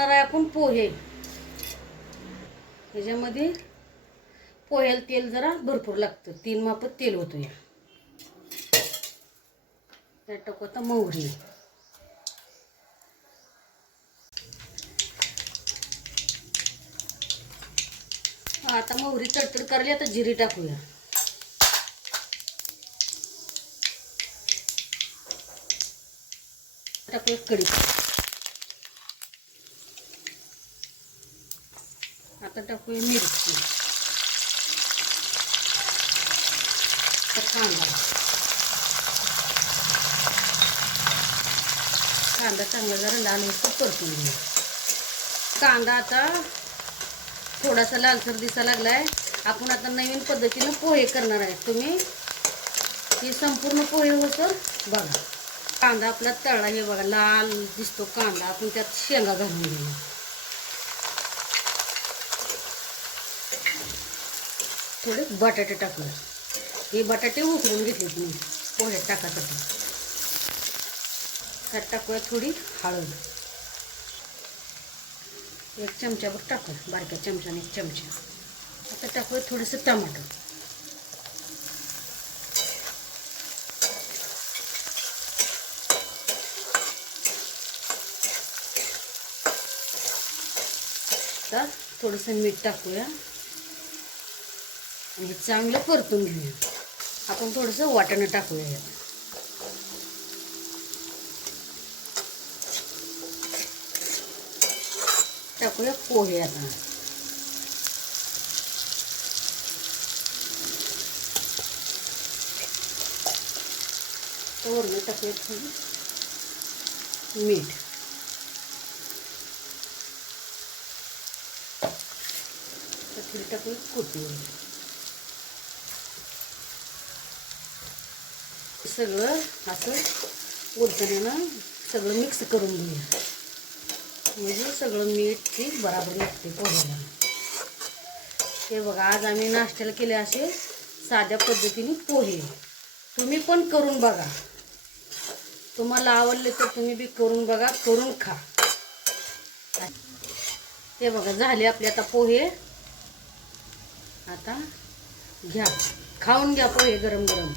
करणार आहे आपण पोहे. ह्याच्यामध्ये पोह्याला तेल जरा भरपूर लागतं. तीन मापत तेल होतं या. त्यात टाकू आता मोहरी. आता मोहरी तडतड करली आता जिरी टाकूया. टाकूया कढी. आता टाकूया मिरची. कांदा. कांदा चांगला जरा लाल होतो परतून घेऊ कांदा आता थोडासा लालसर दिसा लागलाय. आपण आता नवीन पद्धतीनं पोहे करणार आहे. तुम्ही हे संपूर्ण पोहे होतं बघा. कांदा आपला तळा हे बघा लाल दिसतो कांदा. आपण त्यात शेंगा घालून घेऊ थोडे बटाटे टाकूया हे बटाटे उकळून घेतले तुम्ही पोह्यात टाकासाठी थोडी हळद एक चमचा चमच्याभर टाकूया बारक्या चमच्याने एक चमचा आता टाकूया थोडंसं टमाटर। थोडंसं मीठ टाकूया आणि हे चांगलं परतून घेऊया. आपण थोडंसं वाटणं टाकूया. टाकूया पोहे आता. तर वरून टाकूया थोडी. मीठ. थोडी टाकूया कोथिंबीर. सगळं असं ओलसण्यानं सगळं मिक्स करून घेऊया. म्हणजे सगळं मीठ ती बराबर लागते पोह्याला. हे बघा आज आम्ही नाश्त्याला केले असे साध्या पद्धतीने पोहे. तुम्ही पण करून बघा. तुम्हाला आवडले तर तुम्ही बी करून बघा करून खा. ते बघा झाले आपले आता पोहे. आता घ्या. खाऊन घ्या पोहे गरम गरम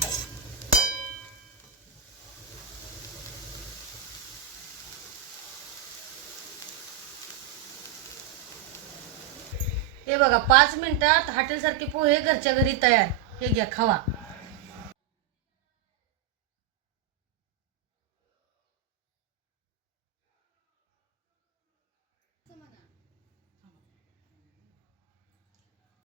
हे बघा पाच मिनिटात हॉटेलसारखे पोहे घरच्या घरी तयार. हे घ्या खावा.